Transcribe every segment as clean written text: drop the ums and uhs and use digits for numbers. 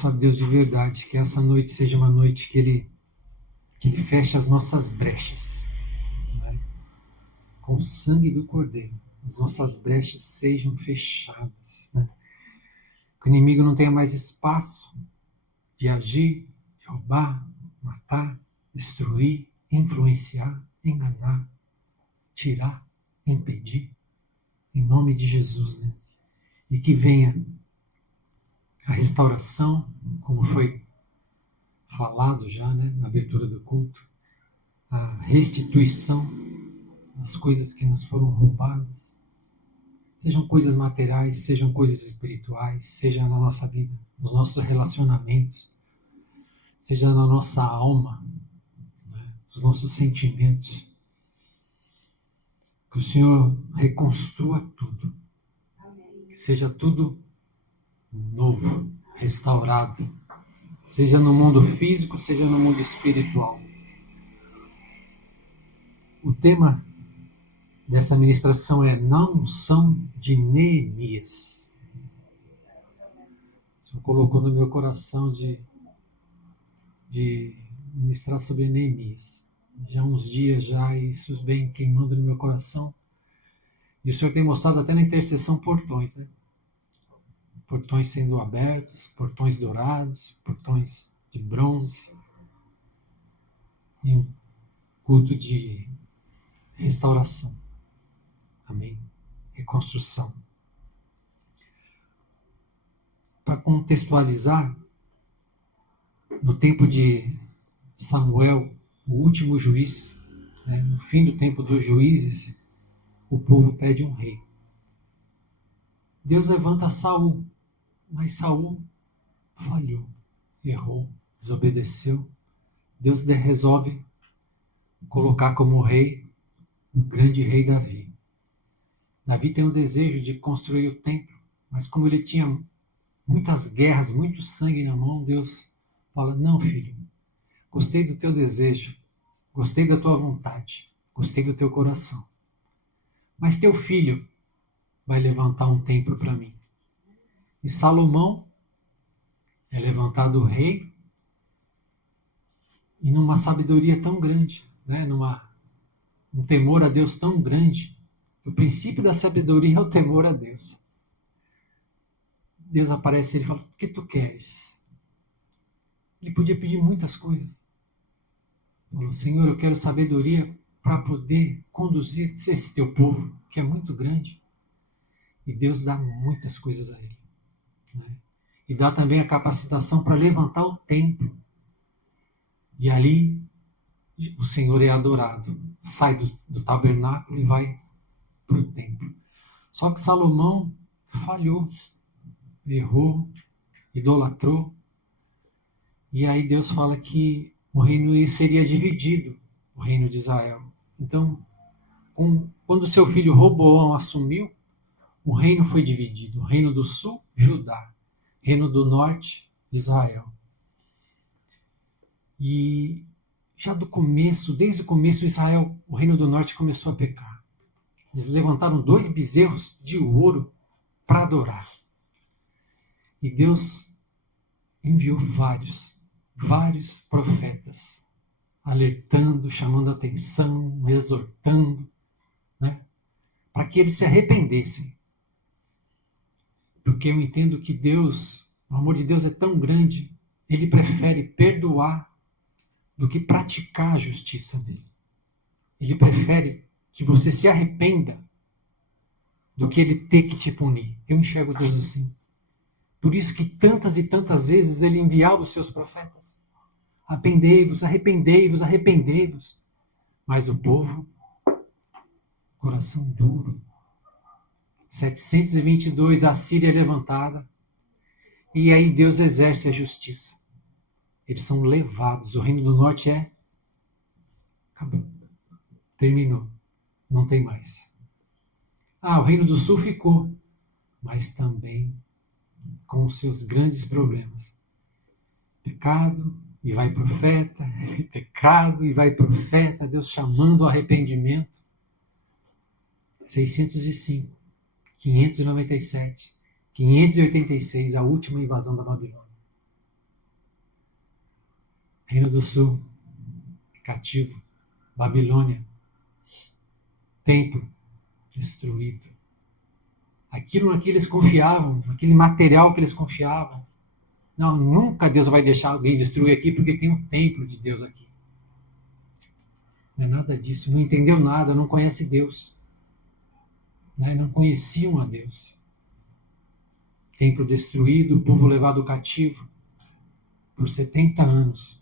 peço a Deus de verdade que essa noite seja uma noite que Ele feche as nossas brechas, né? Com o sangue do Cordeiro. As nossas brechas sejam fechadas, né? Que o inimigo não tenha mais espaço de agir, de roubar, matar, destruir, influenciar, enganar, tirar, impedir, em nome de Jesus, né? E que venha a restauração, como foi falado já, né, na abertura do culto, a restituição das coisas que nos foram roubadas, sejam coisas materiais, sejam coisas espirituais, seja na nossa vida, nos nossos relacionamentos, seja na nossa alma, né, nos nossos sentimentos. Que o Senhor reconstrua tudo, que seja tudo novo, restaurado, seja no mundo físico, seja no mundo espiritual. O tema dessa ministração é na unção de Neemias. O Senhor colocou no meu coração de ministrar sobre Neemias. Já há uns dias já, isso vem queimando no meu coração. E o Senhor tem mostrado até na intercessão portões, né? Portões sendo abertos, portões dourados, portões de bronze, em culto de restauração. Amém? Reconstrução. Para contextualizar, no tempo de Samuel, o último juiz, né, no fim do tempo dos juízes, o povo pede um rei. Deus levanta Saul, mas Saul falhou, errou, desobedeceu. Deus resolve colocar como rei o grande rei Davi. Davi tem o desejo de construir o templo, mas como ele tinha muitas guerras, muito sangue na mão, Deus fala: não, filho, gostei do teu desejo, gostei da tua vontade, gostei do teu coração, mas teu filho vai levantar um templo para mim. E Salomão é levantado rei, e numa sabedoria tão grande, né? Um temor a Deus tão grande. O princípio da sabedoria é o temor a Deus. Deus aparece e ele fala: o que tu queres? Ele podia pedir muitas coisas. Falou: Senhor, eu quero sabedoria para poder conduzir esse teu povo, que é muito grande. E Deus dá muitas coisas a ele, né? E dá também a capacitação para levantar o templo. E ali o Senhor é adorado. Sai do tabernáculo e vai para o templo. Só que Salomão falhou, errou, idolatrou. E aí Deus fala que o reino seria dividido, o reino de Israel. Então, quando seu filho Roboão assumiu, o reino foi dividido. O reino do sul, Judá. Reino do norte, Israel. E já desde o começo, Israel, o reino do norte começou a pecar. Eles levantaram 2 bezerros de ouro para adorar. E Deus enviou vários profetas, alertando, chamando atenção, exortando, né, para que eles se arrependessem. Porque eu entendo que Deus, o amor de Deus é tão grande, ele prefere perdoar do que praticar a justiça dele. Ele prefere que você se arrependa do que ele ter que te punir. Eu enxergo Deus assim. Por isso que tantas e tantas vezes ele enviava os seus profetas. Arrependei-vos, arrependei-vos, arrependei-vos. Mas o povo, coração duro. 722, a Síria é levantada. E aí Deus exerce a justiça. Eles são levados. O reino do norte acabou. Terminou. Não tem mais. O reino do sul ficou. Mas também com os seus grandes problemas. Pecado, e vai profeta, pecado, e vai profeta, Deus chamando o arrependimento. 605, 597, 586, a última invasão da Babilônia. Reino do Sul, cativo, Babilônia, templo destruído. Aquilo no que eles confiavam, aquele material que eles confiavam. Não, nunca Deus vai deixar alguém destruir aqui porque tem um templo de Deus aqui. Não é nada disso, não entendeu nada, não conhece Deus. Não conheciam a Deus. Templo destruído, o povo levado cativo por 70 anos.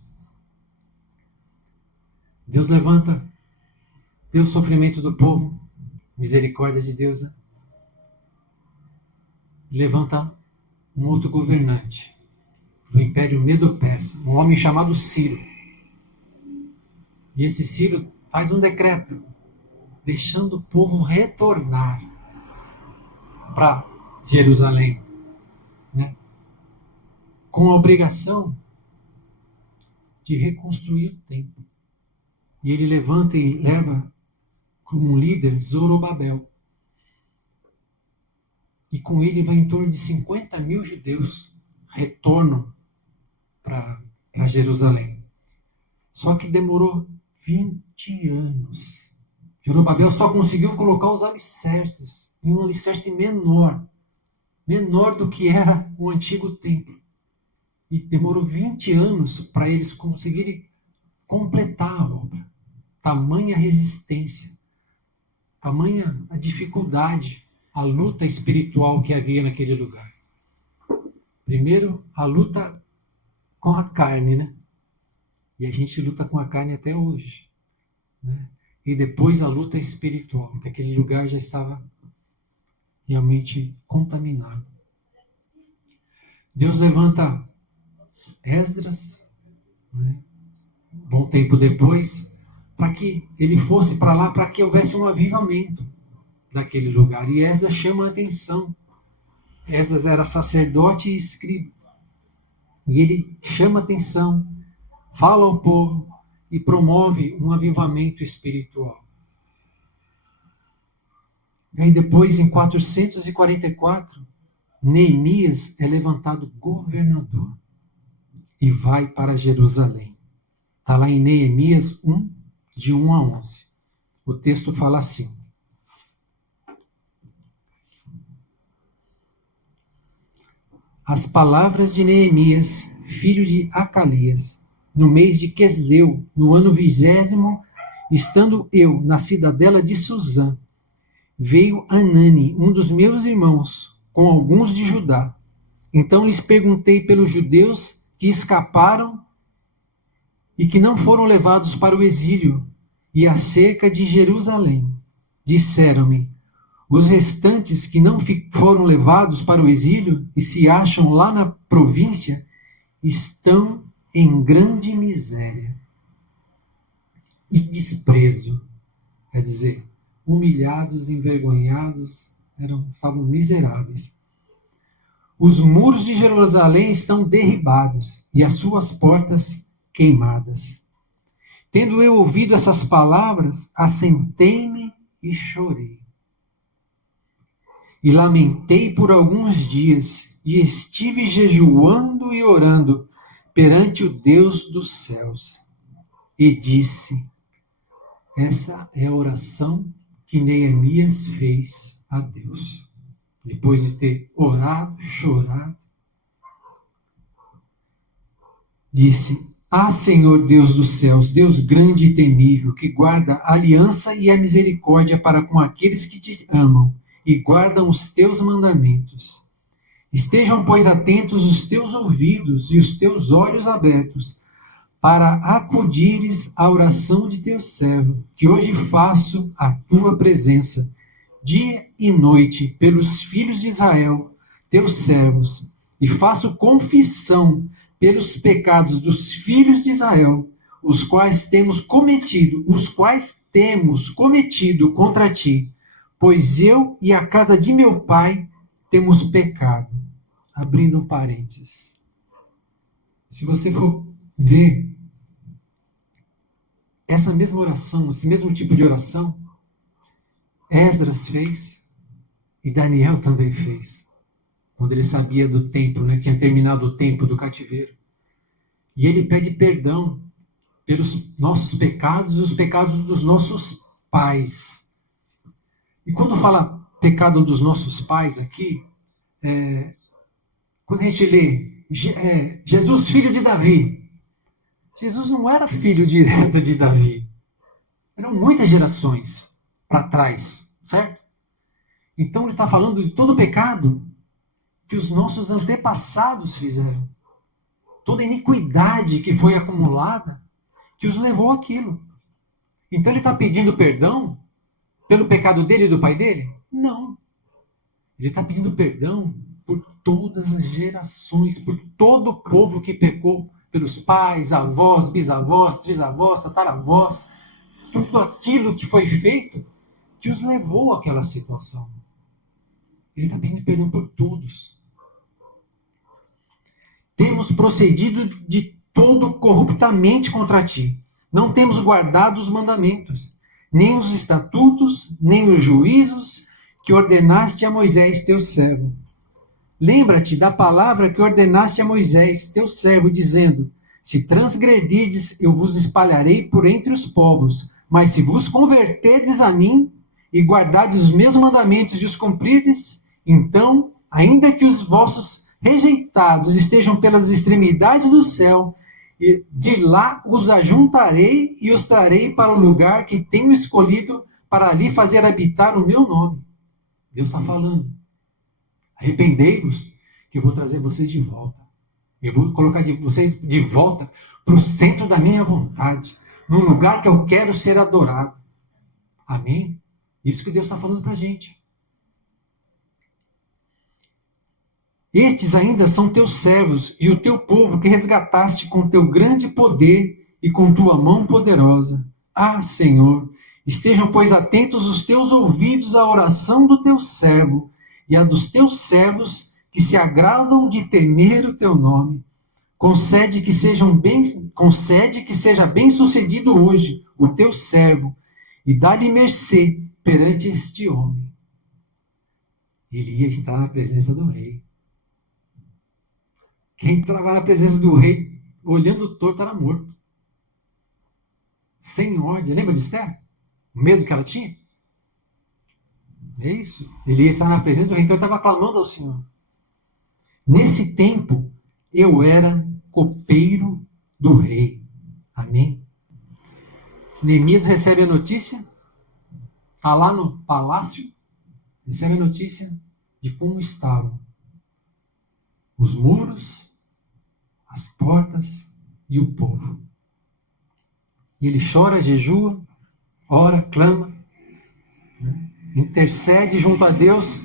Deus levanta, vê o sofrimento do povo, misericórdia de Deus, né? Levanta um outro governante do Império Medo-Persa, um homem chamado Ciro. E esse Ciro faz um decreto, deixando o povo retornar para Jerusalém, né? Com a obrigação de reconstruir o templo. E ele levanta e leva como um líder Zorobabel. E com ele vai em torno de 50 mil judeus retornam para Jerusalém. Só que demorou 20 anos. Zorobabel só conseguiu colocar os alicerces em um alicerce menor do que era o antigo templo. E demorou 20 anos para eles conseguirem completar a obra. Tamanha resistência, tamanha a dificuldade, a luta espiritual que havia naquele lugar. Primeiro, a luta com a carne, né? E a gente luta com a carne até hoje, né? E depois a luta espiritual, porque aquele lugar já estava realmente contaminado. Deus levanta Esdras, né? Bom tempo depois, para que ele fosse para lá, para que houvesse um avivamento daquele lugar. E Esdras chama a atenção. Esdras era sacerdote e escriba. E ele chama a atenção, fala ao povo e promove um avivamento espiritual. E aí depois, em 444, Neemias é levantado governador e vai para Jerusalém. Está lá em Neemias 1, de 1 a 11. O texto fala assim: as palavras de Neemias, filho de Acalias, no mês de Quisleu, no ano 20º, estando eu na cidadela de Suzã, veio Anani, um dos meus irmãos, com alguns de Judá. Então lhes perguntei pelos judeus que escaparam e que não foram levados para o exílio, e acerca de Jerusalém. Disseram-me: os restantes que não foram levados para o exílio e se acham lá na província estão em grande miséria e desprezo. Quer dizer, humilhados, envergonhados, estavam miseráveis. Os muros de Jerusalém estão derribados e as suas portas queimadas. Tendo eu ouvido essas palavras, assentei-me e chorei. E lamentei por alguns dias, e estive jejuando e orando perante o Deus dos céus. E disse: essa é a oração que Neemias fez a Deus. Depois de ter orado, chorado, disse: ah, Senhor Deus dos céus, Deus grande e temível, que guarda a aliança e a misericórdia para com aqueles que te amam e guardam os teus mandamentos. Estejam, pois, atentos os teus ouvidos e os teus olhos abertos, para acudires à oração de teu servo, que hoje faço à tua presença, dia e noite, pelos filhos de Israel, teus servos, e faço confissão pelos pecados dos filhos de Israel, os quais temos cometido contra ti, pois eu e a casa de meu pai temos pecado. Abrindo um parênteses. Se você for ver essa mesma oração, esse mesmo tipo de oração, Esdras fez e Daniel também fez, quando ele sabia do tempo, né, tinha terminado o tempo do cativeiro. E ele pede perdão pelos nossos pecados e os pecados dos nossos pais. E quando fala pecado dos nossos pais aqui, quando a gente lê Jesus, filho de Davi, Jesus não era filho direto de Davi. Eram muitas gerações para trás, certo? Então ele está falando de todo o pecado que os nossos antepassados fizeram. Toda a iniquidade que foi acumulada, que os levou àquilo. Então ele está pedindo perdão pelo pecado dele e do pai dele? Não. Ele está pedindo perdão por todas as gerações, por todo o povo que pecou, pelos pais, avós, bisavós, trisavós, tataravós, tudo aquilo que foi feito que os levou àquela situação. Ele está pedindo perdão por todos. Temos procedido de todo corruptamente contra ti. Não temos guardado os mandamentos, nem os estatutos, nem os juízos que ordenaste a Moisés, teu servo. Lembra-te da palavra que ordenaste a Moisés, teu servo, dizendo: se transgredirdes, eu vos espalharei por entre os povos, mas se vos converterdes a mim e guardardes os meus mandamentos e os cumprirdes, então, ainda que os vossos rejeitados estejam pelas extremidades do céu, e de lá os ajuntarei e os trarei para o lugar que tenho escolhido para ali fazer habitar o meu nome. Deus está falando. Arrependei-vos, que eu vou trazer vocês de volta. Eu vou colocar vocês de volta para o centro da minha vontade, num lugar que eu quero ser adorado. Amém? Isso que Deus está falando para a gente. Estes ainda são teus servos e o teu povo que resgataste com teu grande poder e com tua mão poderosa. Ah, Senhor, estejam, pois, atentos os teus ouvidos à oração do teu servo e a dos teus servos que se agradam de temer o teu nome. Concede que seja bem sucedido hoje o teu servo e dá-lhe mercê perante este homem. Ele ia estar na presença do rei. Quem entrava na presença do rei, olhando torto, era morto. Sem ordem. Lembra de Esther? O medo que ela tinha? É isso. Ele ia estar na presença do rei, então ele estava clamando ao Senhor. Nesse tempo, eu era copeiro do rei. Amém? Neemias recebe a notícia, está lá no palácio, recebe a notícia de como estavam os muros, as portas e o povo. E ele chora, jejua, ora, clama, intercede junto a Deus,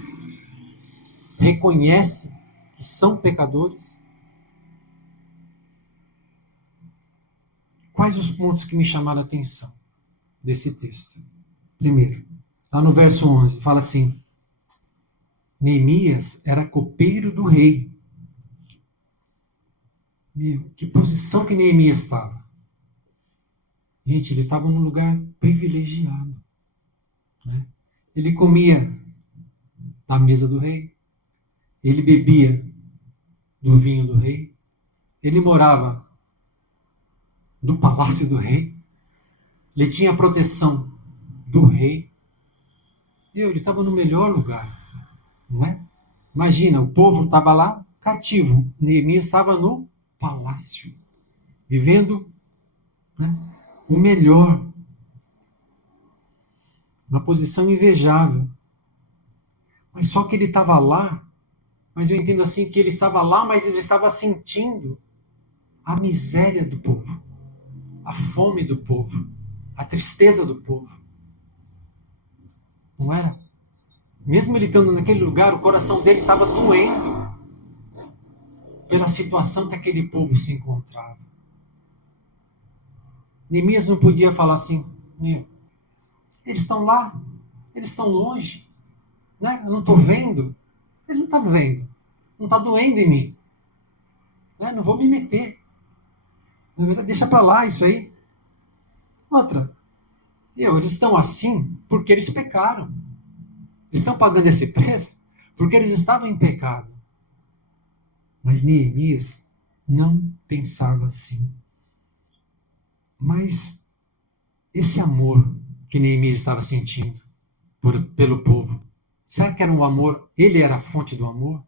reconhece que são pecadores. Quais os pontos que me chamaram a atenção desse texto? Primeiro, lá no verso 11, fala assim: Neemias era copeiro do rei. Meu, que posição que Neemias estava. Gente, ele estava num lugar privilegiado. Né? Ele comia da mesa do rei. Ele bebia do vinho do rei. Ele morava no palácio do rei. Ele tinha a proteção do rei. Ele estava no melhor lugar. Não é? Imagina, o povo estava lá cativo. Neemias estava no palácio, vivendo, né, o melhor, uma posição invejável. Mas só que ele estava lá, mas eu entendo assim que ele estava lá, mas ele estava sentindo a miséria do povo, a fome do povo, a tristeza do povo. Não era? Mesmo ele estando naquele lugar, o coração dele estava doendo pela situação que aquele povo se encontrava. Neemias não podia falar assim: eles estão lá, eles estão longe, né? Eu não estou vendo. Ele não está vendo, não está doendo em mim, né? Não vou me meter. Na verdade, deixa para lá isso aí. Outra, eles estão assim porque eles pecaram. Eles estão pagando esse preço porque eles estavam em pecado. Mas Neemias não pensava assim. Mas esse amor que Neemias estava sentindo pelo povo, será que era um amor, ele era a fonte do amor?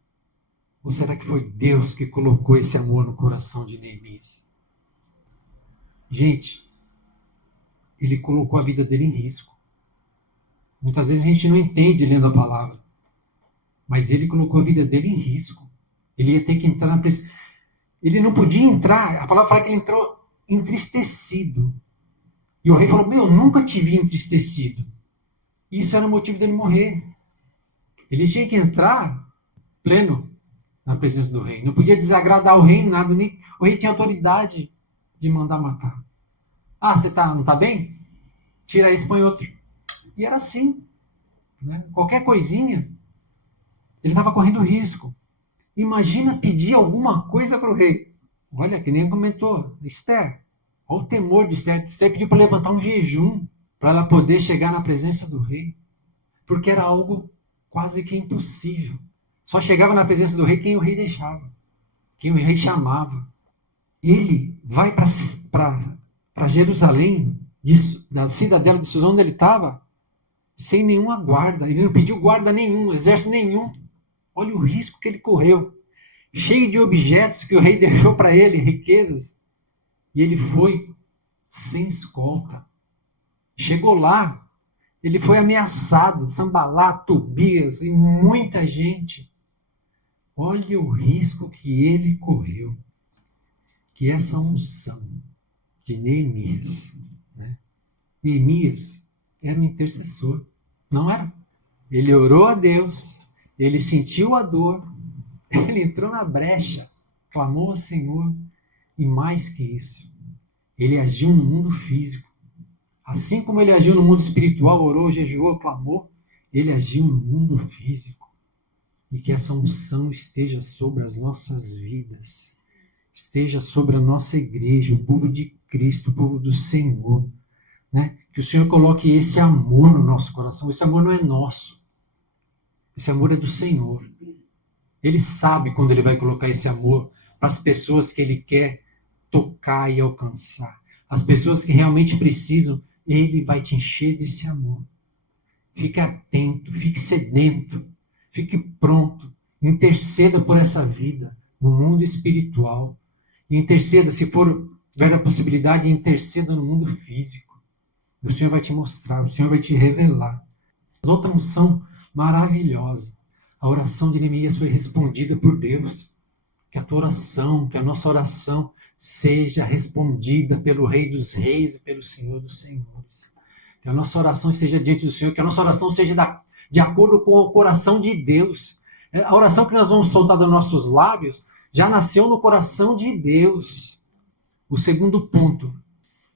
Ou será que foi Deus que colocou esse amor no coração de Neemias? Gente, ele colocou a vida dele em risco. Muitas vezes a gente não entende lendo a palavra, mas ele colocou a vida dele em risco. Ele ia ter que entrar na prisão. Ele não podia entrar, a palavra fala que ele entrou entristecido. E o rei falou, nunca te vi entristecido. Isso era o motivo dele morrer. Ele tinha que entrar pleno na presença do rei. Não podia desagradar o rei, nada. O rei tinha autoridade de mandar matar. Você não está bem? Tira isso, põe outro. E era assim. Né? Qualquer coisinha, ele estava correndo risco. Imagina pedir alguma coisa para o rei. Olha, que nem comentou, Esther. Olha o temor de Esther. Esther pediu para levantar um jejum para ela poder chegar na presença do rei. Porque era algo quase que impossível. Só chegava na presença do rei quem o rei deixava. Quem o rei chamava. Ele vai para Jerusalém, da cidadela de Suzã, onde ele estava, sem nenhuma guarda. Ele não pediu guarda nenhum, exército nenhum. Olha o risco que ele correu. Cheio de objetos que o rei deixou para ele, riquezas. E ele foi sem escolta. Chegou lá, ele foi ameaçado, Sanbalat, Tobias e muita gente. Olha o risco que ele correu. Que essa unção de Neemias, né? Neemias era um intercessor, não era? Ele orou a Deus, ele sentiu a dor, ele entrou na brecha, clamou ao Senhor, e mais que isso, ele agiu no mundo físico. Assim como ele agiu no mundo espiritual, orou, jejuou, clamou, ele agiu no mundo físico. E que essa unção esteja sobre as nossas vidas, esteja sobre a nossa igreja, o povo de Cristo, o povo do Senhor. Né? Que o Senhor coloque esse amor no nosso coração. Esse amor não é nosso. Esse amor é do Senhor. Ele sabe quando ele vai colocar esse amor para as pessoas que ele quer tocar e alcançar. As pessoas que realmente precisam, ele vai te encher desse amor. Fique atento, fique sedento, fique pronto. Interceda por essa vida no mundo espiritual. E interceda, se tiver a possibilidade, interceda no mundo físico. O Senhor vai te mostrar, o Senhor vai te revelar. Outra unção maravilhosa. A oração de Neemias foi respondida por Deus. Que a tua oração, que a nossa oração seja respondida pelo Rei dos Reis e pelo Senhor dos Senhores. Que a nossa oração esteja diante do Senhor, que a nossa oração seja de acordo com o coração de Deus. A oração que nós vamos soltar dos nossos lábios já nasceu no coração de Deus. O segundo ponto,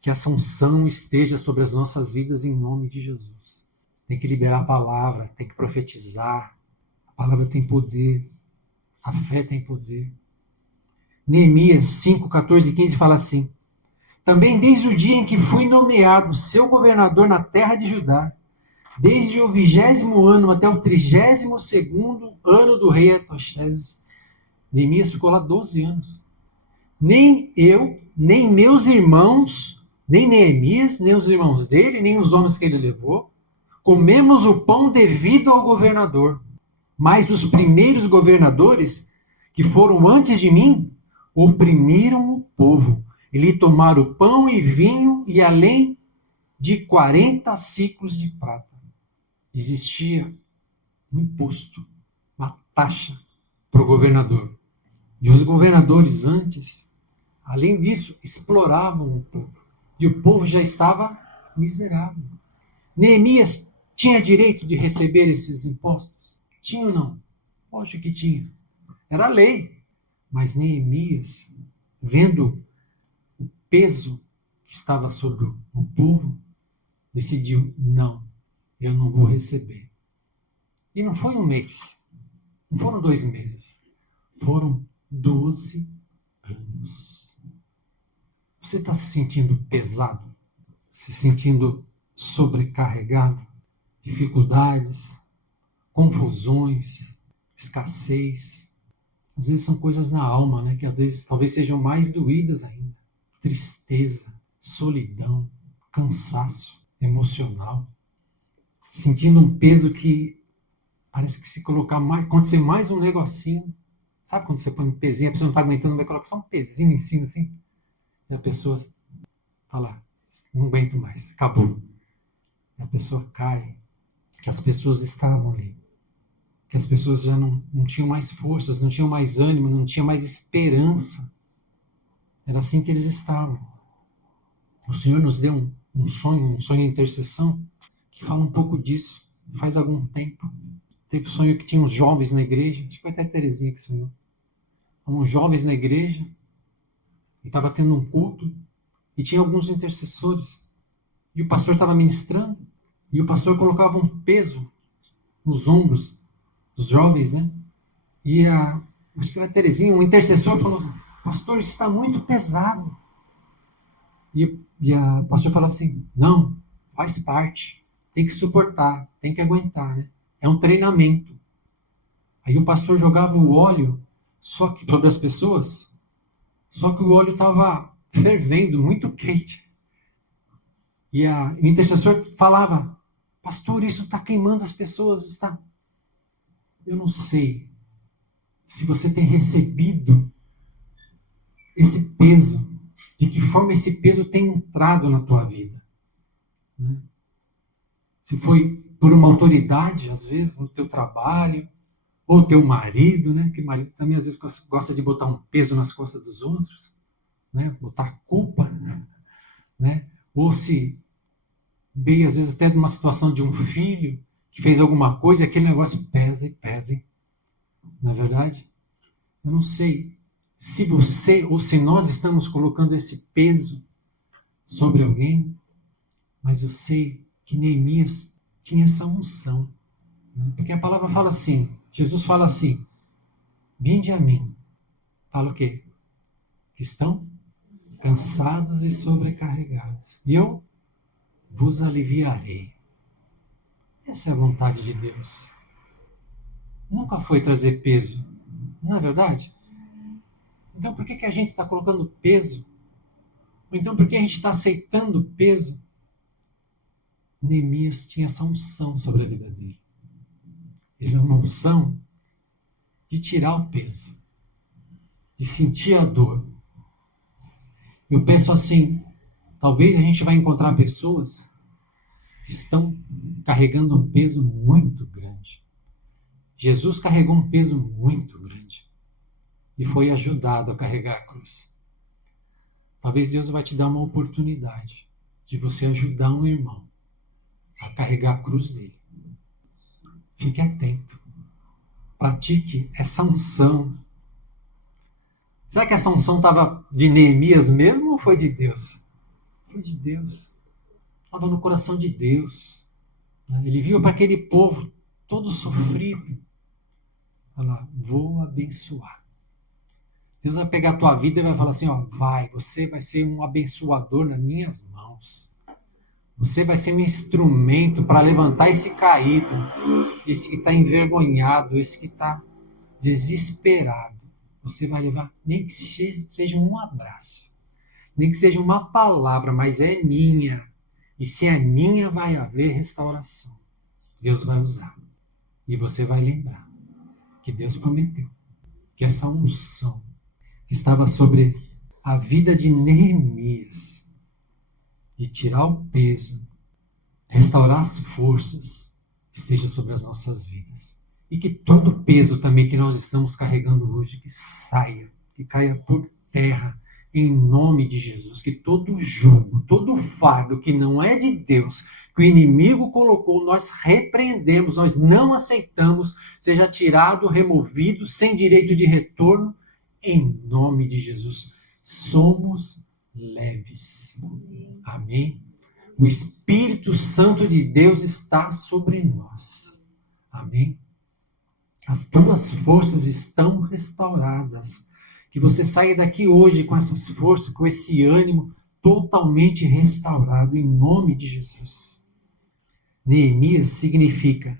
que essa unção esteja sobre as nossas vidas em nome de Jesus. Tem que liberar a palavra, tem que profetizar. A palavra tem poder, a fé tem poder. Neemias 5, 14 e 15 fala assim: também desde o dia em que fui nomeado seu governador na terra de Judá, desde o 20º ano até o 32º ano do rei Artaxerxes, Neemias ficou lá 12 anos. Nem eu, nem meus irmãos, nem Neemias, nem os irmãos dele, nem os homens que ele levou, comemos o pão devido ao governador. Mas os primeiros governadores, que foram antes de mim, oprimiram o povo, e lhe tomaram pão e vinho, e além de 40 ciclos de prata. Existia um imposto, uma taxa para o governador. E os governadores antes, além disso, exploravam o povo. E o povo já estava miserável. Neemias tinha direito de receber esses impostos? Tinha ou não? Lógico que tinha. Era a lei. Mas Neemias, vendo o peso que estava sobre o povo, decidiu, não, eu não vou receber. E não foi um mês, não foram 2 meses, foram 12 anos. Você está se sentindo pesado? Se sentindo sobrecarregado? Dificuldades, confusões, escassez? Às vezes são coisas na alma, né? Que às vezes talvez sejam mais doídas ainda. Tristeza, solidão, cansaço emocional. Sentindo um peso que parece que se colocar mais, acontecer mais um negocinho. Sabe quando você põe um pezinho, a pessoa não está aguentando, vai colocar só um pezinho em cima assim? E a pessoa fala, não aguento mais, acabou. E a pessoa cai, que as pessoas estavam ali. Que as pessoas já não tinham mais forças, não tinham mais ânimo, não tinham mais esperança. Era assim que eles estavam. O Senhor nos deu um sonho de intercessão, que fala um pouco disso, faz algum tempo. Teve um sonho que tinha uns jovens na igreja, acho que foi até a Terezinha que sonhou. Uns jovens na igreja, e estava tendo um culto, e tinha alguns intercessores. E o pastor estava ministrando, e o pastor colocava um peso nos ombros dos jovens, né? E acho que foi a Terezinha, um intercessor, falou: pastor, isso está muito pesado. E a pastor falava assim: não, faz parte, tem que suportar, tem que aguentar, né? É um treinamento. Aí o pastor jogava o óleo só que sobre as pessoas, só que o óleo estava fervendo, muito quente. E o intercessor falava: pastor, isso está queimando as pessoas, está. Eu não sei se você tem recebido esse peso, de que forma esse peso tem entrado na tua vida. Né? Se foi por uma autoridade, às vezes, no teu trabalho, ou teu marido, né? Que o marido também às vezes gosta de botar um peso nas costas dos outros, né? Botar culpa, né? Ou se veio às vezes até de uma situação de um filho que fez alguma coisa e aquele negócio pesa e pesa, não é verdade? Eu não sei se você ou se nós estamos colocando esse peso sobre alguém, mas eu sei que Neemias tinha essa unção, né? Porque a palavra fala assim, Jesus fala assim: vinde a mim. Fala o quê? Que estão cansados e sobrecarregados, e eu vos aliviarei. Essa é a vontade de Deus. Nunca foi trazer peso, não é verdade? Então por que a gente está colocando peso? Ou então por que a gente está aceitando peso? Neemias tinha essa unção sobre a vida dele. Ele é uma unção de tirar o peso, de sentir a dor. Eu penso assim, talvez a gente vai encontrar pessoas que estão carregando um peso muito grande. Jesus carregou um peso muito grande e foi ajudado a carregar a cruz. Talvez Deus vai te dar uma oportunidade de você ajudar um irmão a carregar a cruz dele. Fique atento. Pratique essa unção. Será que essa unção estava de Neemias mesmo ou foi de Deus? Foi de Deus. Estava no coração de Deus. Ele viu para aquele povo todo sofrido. Fala, vou abençoar. Deus vai pegar a tua vida e vai falar assim, ó, você vai ser um abençoador nas minhas mãos. Você vai ser um instrumento para levantar esse caído, esse que está envergonhado, esse que está desesperado. Você vai levar, nem que seja um abraço, nem que seja uma palavra, mas é minha. E se é minha, vai haver restauração. Deus vai usar. E você vai lembrar que Deus prometeu que essa unção que estava sobre a vida de Neemias, de tirar o peso, restaurar as forças, esteja sobre as nossas vidas. E que todo peso também que nós estamos carregando hoje, que saia, que caia por terra, em nome de Jesus. Que todo jugo, todo fardo que não é de Deus, que o inimigo colocou, nós repreendemos, nós não aceitamos, seja tirado, removido, sem direito de retorno, em nome de Jesus. Somos leves. Amém? O Espírito Santo de Deus está sobre nós. Amém? As tuas forças estão restauradas. Que você saia daqui hoje com essas forças, com esse ânimo totalmente restaurado, em nome de Jesus. Neemias significa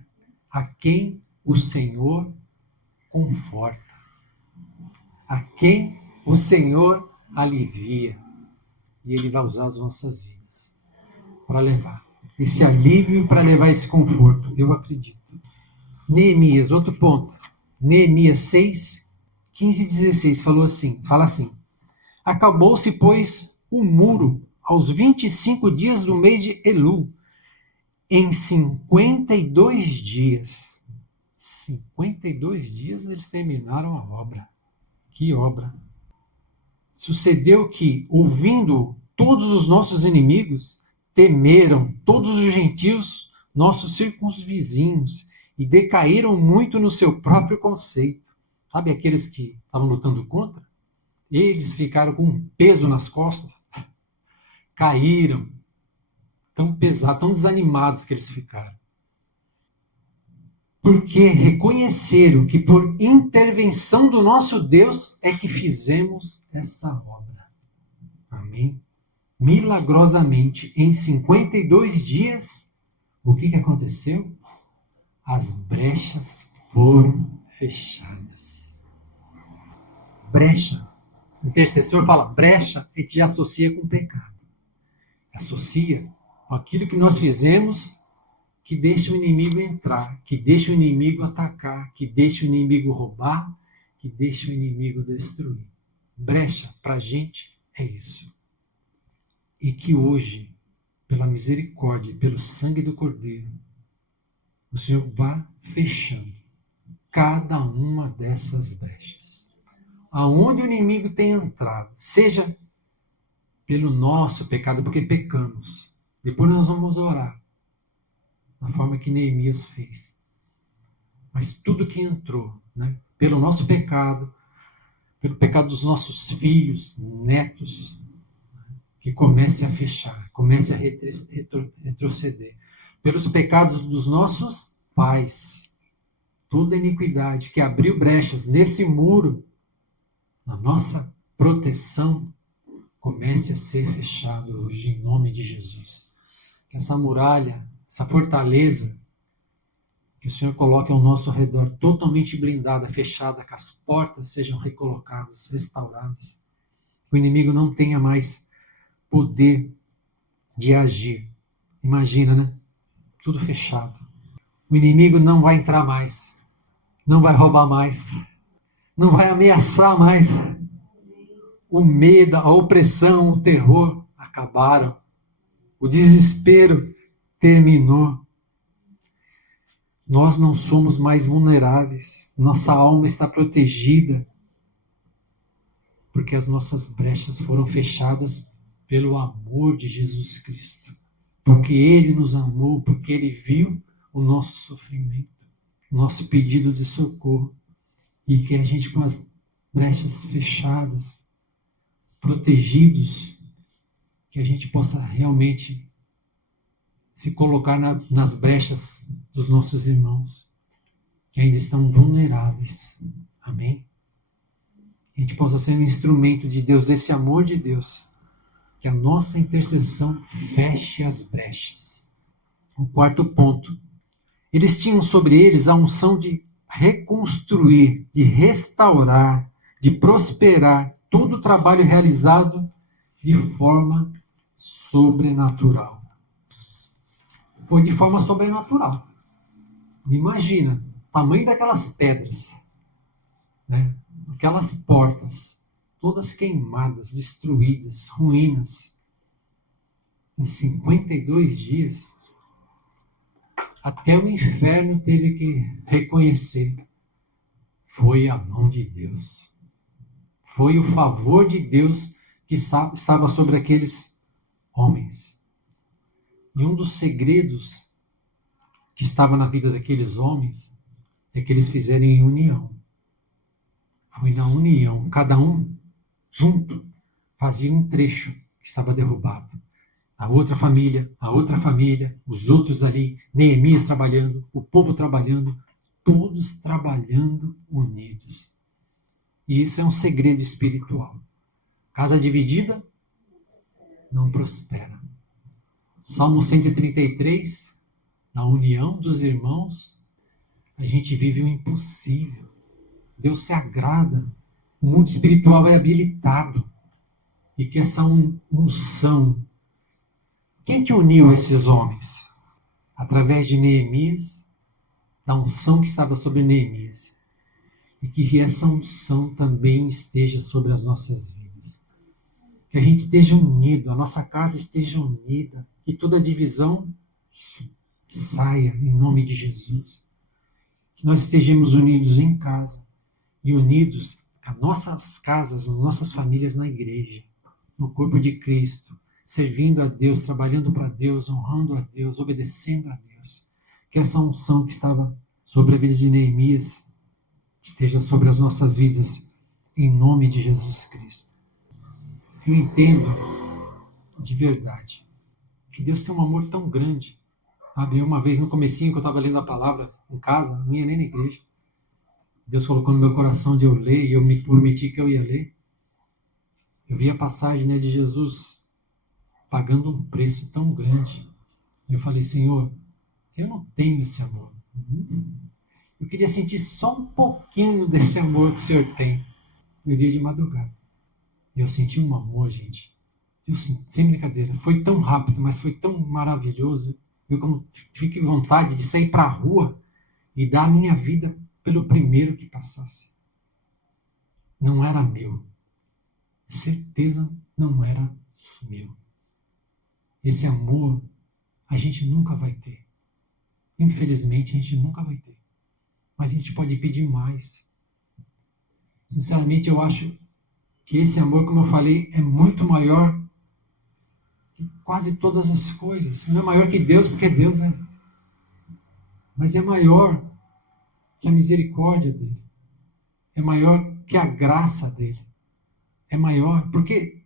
a quem o Senhor conforta. a quem o Senhor alivia. E Ele vai usar as nossas vidas para levar esse alívio, para levar esse conforto. Eu acredito. Neemias, outro ponto. Neemias 6, 15 e 16 fala assim: acabou-se, pois, o muro aos 25 dias do mês de Elu, em 52 dias. 52 dias eles terminaram a obra. Que obra! Sucedeu que, ouvindo todos os nossos inimigos, temeram todos os gentios, nossos circunvizinhos, e decaíram muito no seu próprio conceito. Sabe aqueles que estavam lutando contra? Eles ficaram com um peso nas costas, caíram, tão pesados, tão desanimados que eles ficaram. Porque reconheceram que por intervenção do nosso Deus é que fizemos essa obra. Amém? Milagrosamente, em 52 dias, o que aconteceu? As brechas foram fechadas. Brecha. O intercessor fala brecha, a gente já associa com pecado. Associa com aquilo que nós fizemos que deixa o inimigo entrar, que deixa o inimigo atacar, que deixa o inimigo roubar, que deixa o inimigo destruir. Brecha, para a gente, é isso. E que hoje, pela misericórdia, pelo sangue do Cordeiro, o Senhor vá fechando cada uma dessas brechas. Aonde o inimigo tem entrado, seja pelo nosso pecado, porque pecamos. Depois nós vamos orar da forma que Neemias fez. Mas tudo que entrou, pelo nosso pecado, pelo pecado dos nossos filhos, netos, que comece a fechar, comece a retroceder. Pelos pecados dos nossos pais, toda iniquidade que abriu brechas nesse muro, na nossa proteção, comece a ser fechado hoje, em nome de Jesus. Que essa muralha, essa fortaleza que o Senhor coloque ao nosso redor, totalmente blindada, fechada, que as portas sejam recolocadas, restauradas. Que o inimigo não tenha mais poder de agir. Imagina, né? Tudo fechado. O inimigo não vai entrar mais, não vai roubar mais, não vai ameaçar mais. O medo, a opressão, o terror acabaram. O desespero terminou. Nós não somos mais vulneráveis. Nossa alma está protegida. Porque as nossas brechas foram fechadas pelo amor de Jesus Cristo. Porque Ele nos amou, porque Ele viu o nosso sofrimento, o nosso pedido de socorro. E que a gente, com as brechas fechadas, protegidos, que a gente possa realmente se colocar nas brechas dos nossos irmãos, que ainda estão vulneráveis. Amém? Que a gente possa ser um instrumento de Deus, desse amor de Deus, que a nossa intercessão feche as brechas. O quarto ponto. Eles tinham sobre eles a unção de reconstruir, de restaurar, de prosperar todo o trabalho realizado de forma sobrenatural. Foi de forma sobrenatural. Imagina, o tamanho daquelas pedras, aquelas portas, todas queimadas, destruídas, ruínas. Em 52 dias, até o inferno teve que reconhecer. Foi a mão de Deus. Foi o favor de Deus que estava sobre aqueles homens. E um dos segredos que estava na vida daqueles homens é que eles fizeram em união. Foi na união, cada um junto fazia um trecho que estava derrubado. A outra família, os outros ali, Neemias trabalhando, o povo trabalhando, todos trabalhando unidos. E isso é um segredo espiritual. Casa dividida não prospera. Salmo 133, na união dos irmãos, a gente vive o impossível. Deus se agrada O mundo espiritual é habilitado. E que essa unção... Quem que uniu esses homens? Através de Neemias, da unção que estava sobre Neemias. E que essa unção também esteja sobre as nossas vidas. Que a gente esteja unido, a nossa casa esteja unida. Que toda divisão saia em nome de Jesus. Que nós estejamos unidos em casa. E unidos com as nossas casas, as nossas famílias na igreja. No corpo de Cristo. Servindo a Deus, trabalhando para Deus, honrando a Deus, obedecendo a Deus. Que essa unção que estava sobre a vida de Neemias esteja sobre as nossas vidas, em nome de Jesus Cristo. Eu entendo, de verdade, que Deus tem um amor tão grande. Sabe, uma vez no comecinho que eu estava lendo a palavra em casa, não ia nem na igreja, Deus colocou no meu coração de eu ler, e eu me prometi que eu ia ler. Eu vi a passagem, né, de Jesus pagando um preço tão grande. Eu falei, Senhor, eu não tenho esse amor. Eu queria sentir só um pouquinho desse amor que o Senhor tem. Eu li de madrugada. E eu senti um amor, gente. Eu senti, sem brincadeira. Foi tão rápido, mas foi tão maravilhoso. Eu como fiquei com vontade de sair para a rua e dar a minha vida pelo primeiro que passasse. Não era meu. Certeza não era meu. Esse amor a gente nunca vai ter. Infelizmente, a gente nunca vai ter. Mas a gente pode pedir mais. Sinceramente, eu acho que esse amor, como eu falei, é muito maior que quase todas as coisas. Não é maior que Deus, porque Deus é. Mas é maior que a misericórdia dele. É maior que a graça dele. É maior, porque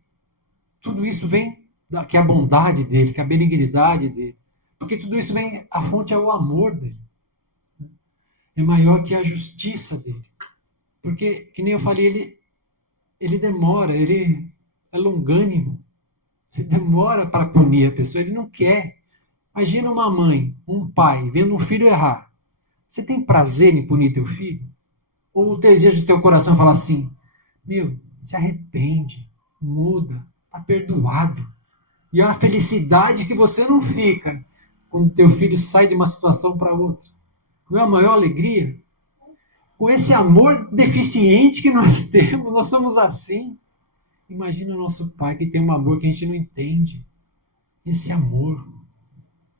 tudo isso vem, que a bondade dele, que a benignidade dele. Porque tudo isso vem, a fonte é o amor dele. É maior que a justiça dele. Porque, que nem eu falei, ele demora, ele é longânimo. Ele demora para punir a pessoa, ele não quer. Imagina uma mãe, um pai, vendo um filho errar. Você tem prazer em punir teu filho? Ou o desejo do teu coração fala assim, meu, se arrepende, muda, está perdoado. E é uma felicidade que você não fica quando teu filho sai de uma situação para outra. Não é a maior alegria? Com esse amor deficiente que nós temos, nós somos assim. Imagina o nosso pai que tem um amor que a gente não entende. Esse amor,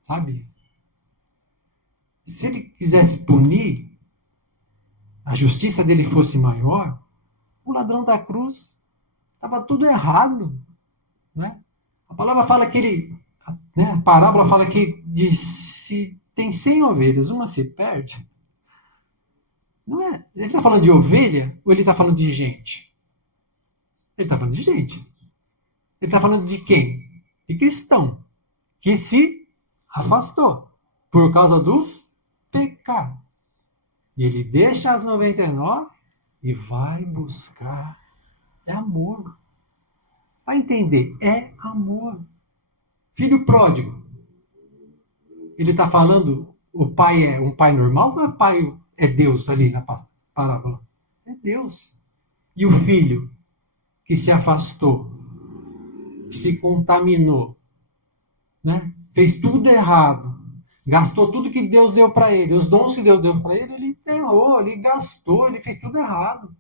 sabe? Se ele quisesse punir, a justiça dele fosse maior, o ladrão da cruz estava tudo errado. Né? A palavra fala que ele, né, a parábola fala que se tem 100 ovelhas, uma se perde. Não é? Ele está falando de ovelha ou ele está falando de gente? Ele está falando de gente. Ele está falando de quem? De cristão. Que se afastou por causa do pecado. E ele deixa as 99 e vai buscar. É amor. Vai entender? É amor. Filho pródigo. Ele está falando, o pai é um pai normal ou é Deus ali na parábola? É Deus. E o filho que se afastou, que se contaminou, né? Fez tudo errado, gastou tudo que Deus deu para ele, os dons que Deus deu para ele, ele errou, ele gastou, ele fez tudo errado.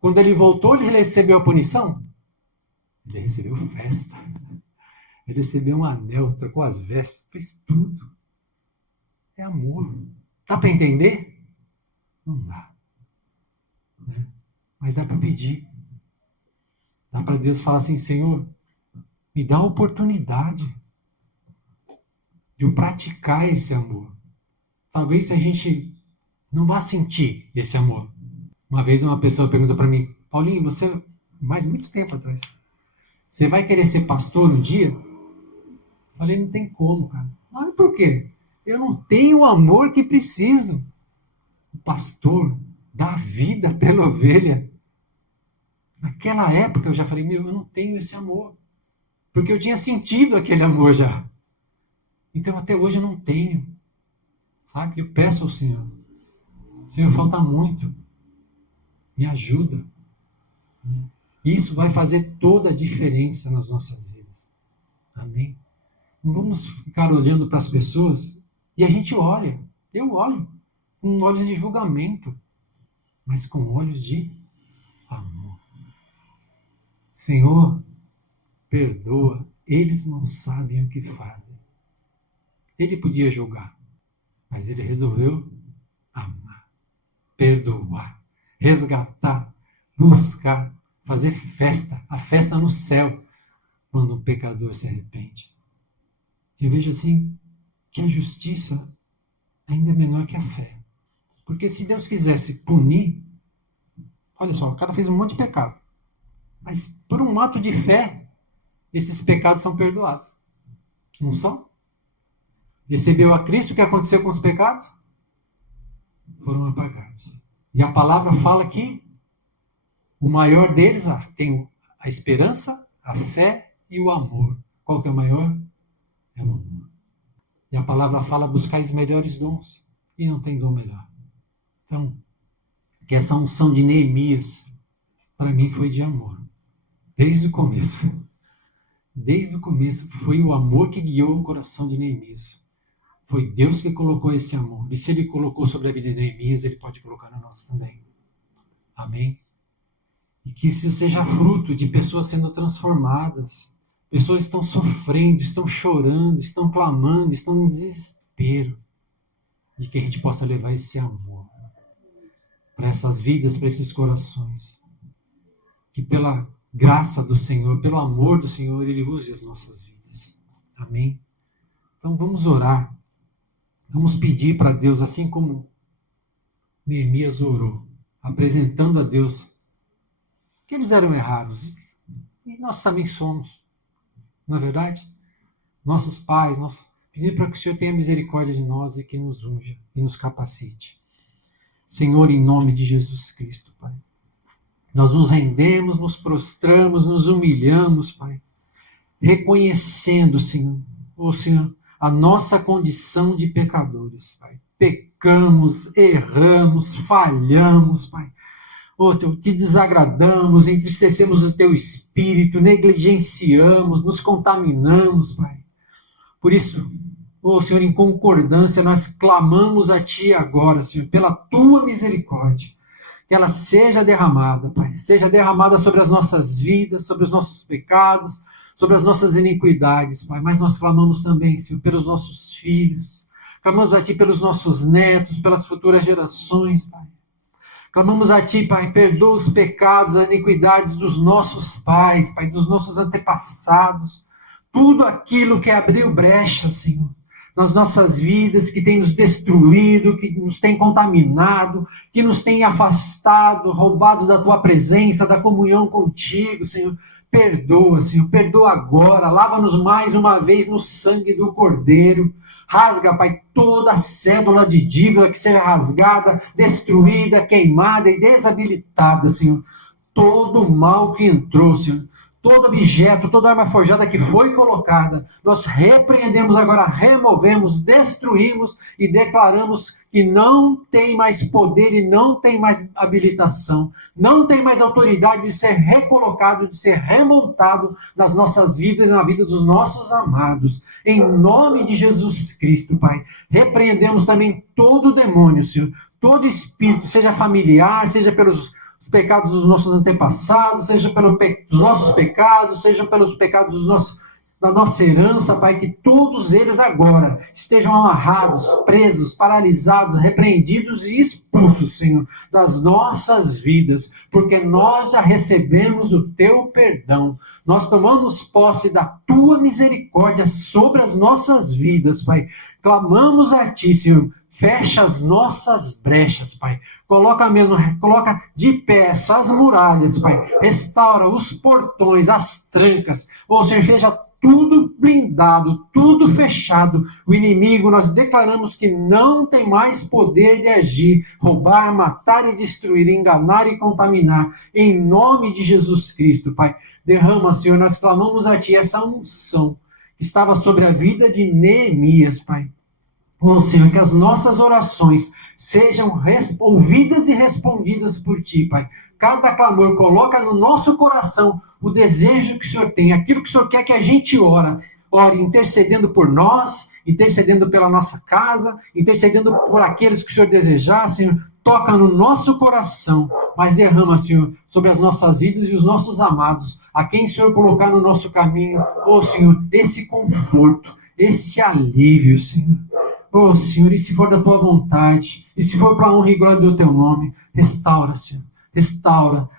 Quando ele voltou, ele recebeu a punição? Ele recebeu festa. Ele recebeu um anel, trocou as vestes, fez tudo. É amor. Dá para entender? Não dá. Né? Mas dá para pedir. Dá para Deus falar assim, Senhor, me dá a oportunidade de eu praticar esse amor. Talvez a gente não vá sentir esse amor. Uma vez uma pessoa perguntou para mim, Paulinho, você, mais muito tempo atrás, você vai querer ser pastor um dia? Eu falei, não tem como, cara. Não, por quê? Eu não tenho o amor que preciso. O pastor dá vida pela ovelha. Naquela época eu já falei, eu não tenho esse amor. Porque eu tinha sentido aquele amor já. Então até hoje eu não tenho. Sabe? Eu peço ao Senhor. Senhor, falta muito. Me ajuda. Isso vai fazer toda a diferença nas nossas vidas. Amém? Não vamos ficar olhando para as pessoas, e a gente olha, eu olho, com olhos de julgamento, mas com olhos de amor. Senhor, perdoa, eles não sabem o que fazem. Ele podia julgar, mas ele resolveu amar, perdoar, resgatar, buscar, fazer festa, a festa no céu, quando um pecador se arrepende. Eu vejo assim que a justiça ainda é menor que a fé. Porque se Deus quisesse punir, olha só, o cara fez um monte de pecado. Mas por um ato de fé, esses pecados são perdoados. Não são? Recebeu a Cristo, o que aconteceu com os pecados? Foram apagados. E a palavra fala que o maior deles tem a esperança, a fé e o amor. Qual que é o maior? É o amor. E a palavra fala buscar os melhores dons. E não tem dom melhor. Então, que essa unção de Neemias, para mim, foi de amor. Desde o começo. Desde o começo, foi o amor que guiou o coração de Neemias. Foi Deus que colocou esse amor. E se Ele colocou sobre a vida de Neemias, Ele pode colocar na nossa também. Amém? E que isso seja fruto de pessoas sendo transformadas. Pessoas estão sofrendo, estão chorando, estão clamando, estão em desespero. E que a gente possa levar esse amor para essas vidas, para esses corações. Que pela graça do Senhor, pelo amor do Senhor, Ele use as nossas vidas. Amém? Então vamos orar. Vamos pedir para Deus, assim como Neemias orou, apresentando a Deus que eles eram errados. E nós também somos. Não é verdade? Nossos pais, nós pedimos para que o Senhor tenha misericórdia de nós e que nos unja e nos capacite. Senhor, em nome de Jesus Cristo, Pai. Nós nos rendemos, nos prostramos, nos humilhamos, Pai. Reconhecendo, Senhor, Senhor, a nossa condição de pecadores, Pai. Pecamos, erramos, falhamos, Pai. Te desagradamos, entristecemos o Teu Espírito, negligenciamos, nos contaminamos, Pai. Por isso, Senhor, em concordância, nós clamamos a Ti agora, Senhor, pela Tua misericórdia. Que ela seja derramada, Pai. Seja derramada sobre as nossas vidas, sobre os nossos pecados, sobre as nossas iniquidades, Pai. Mas nós clamamos também, Senhor, pelos nossos filhos. Clamamos a Ti pelos nossos netos, pelas futuras gerações, Pai. Clamamos a Ti, Pai, perdoa os pecados, as iniquidades dos nossos pais, Pai, dos nossos antepassados. Tudo aquilo que abriu brecha, Senhor, nas nossas vidas, que tem nos destruído, que nos tem contaminado, que nos tem afastado, roubados da Tua presença, da comunhão contigo, Senhor. Perdoa, Senhor, perdoa agora, lava-nos mais uma vez no sangue do Cordeiro. Rasga, Pai, toda a cédula de dívida que seja rasgada, destruída, queimada e desabilitada, Senhor. Todo o mal que entrou, Senhor. Todo objeto, toda arma forjada que foi colocada, nós repreendemos agora, removemos, destruímos e declaramos que não tem mais poder e não tem mais habilitação, não tem mais autoridade de ser recolocado, de ser remontado nas nossas vidas e na vida dos nossos amados. Em nome de Jesus Cristo, Pai, repreendemos também todo demônio, Senhor, todo espírito, seja familiar, seja pelos pecados dos nossos antepassados, seja pelos nossos pecados, seja pelos pecados da nossa herança, Pai, que todos eles agora estejam amarrados, presos, paralisados, repreendidos e expulsos, Senhor, das nossas vidas, porque nós já recebemos o Teu perdão, nós tomamos posse da Tua misericórdia sobre as nossas vidas, Pai, clamamos a Ti, Senhor. Fecha as nossas brechas, Pai. Coloca de pé essas muralhas, Pai. Restaura os portões, as trancas. Senhor, seja tudo blindado, tudo fechado. O inimigo, nós declaramos que não tem mais poder de agir, roubar, matar e destruir, enganar e contaminar. Em nome de Jesus Cristo, Pai. Derrama, Senhor, nós clamamos a Ti essa unção que estava sobre a vida de Neemias, Pai. Senhor, que as nossas orações sejam ouvidas e respondidas por Ti, Pai. cada clamor, coloca no nosso coração o desejo que o Senhor tem, aquilo que o Senhor quer que a gente ore intercedendo por nós, intercedendo pela nossa casa, intercedendo por aqueles que o Senhor desejar, Senhor. Toca no nosso coração, mas derrama, Senhor, sobre as nossas vidas e os nossos amados, a quem o Senhor colocar no nosso caminho, Senhor, esse conforto, esse alívio, Senhor. Senhor, e se for da tua vontade, e se for para a honra e glória do teu nome, restaura, Senhor,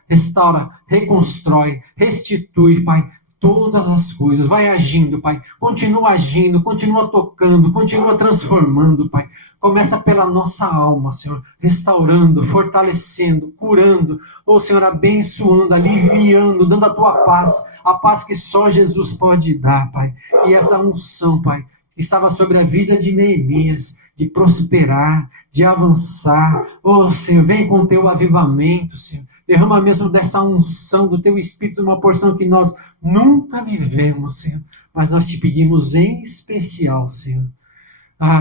restaura, reconstrói, restitui, Pai, todas as coisas, vai agindo, Pai, continua agindo, continua tocando, continua transformando, Pai. Começa pela nossa alma, Senhor, restaurando, fortalecendo, curando, Senhor, abençoando, aliviando, dando a tua paz, a paz que só Jesus pode dar, Pai. E essa unção, Pai, que estava sobre a vida de Neemias, de prosperar, de avançar. Senhor, vem com o teu avivamento, Senhor. Derrama mesmo dessa unção do teu Espírito, uma porção que nós nunca vivemos, Senhor. Mas nós te pedimos em especial, Senhor.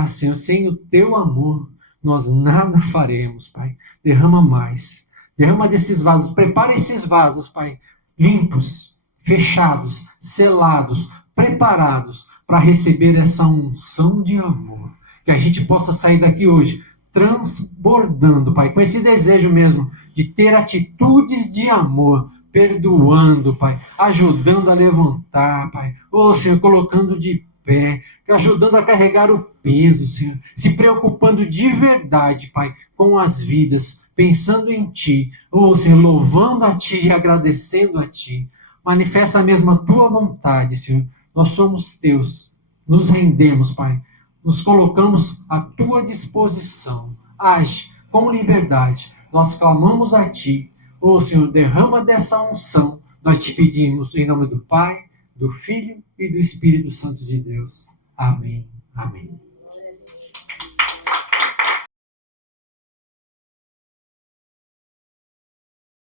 Senhor, sem o teu amor, nós nada faremos, Pai. Derrama mais. Derrama desses vasos. Prepara esses vasos, Pai, limpos, fechados, selados, preparados para receber essa unção de amor. Que a gente possa sair daqui hoje transbordando, Pai, com esse desejo mesmo de ter atitudes de amor, perdoando, Pai, ajudando a levantar, Pai. Senhor, colocando de pé, ajudando a carregar o peso, Senhor, se preocupando de verdade, Pai, com as vidas, pensando em Ti, Senhor, louvando a Ti e agradecendo a Ti. Manifesta mesmo a Tua vontade, Senhor. Nós somos Teus, nos rendemos, Pai, nos colocamos à Tua disposição. Age com liberdade, nós clamamos a Ti. Senhor, derrama dessa unção, nós te pedimos em nome do Pai, do Filho e do Espírito Santo de Deus. Amém. Amém.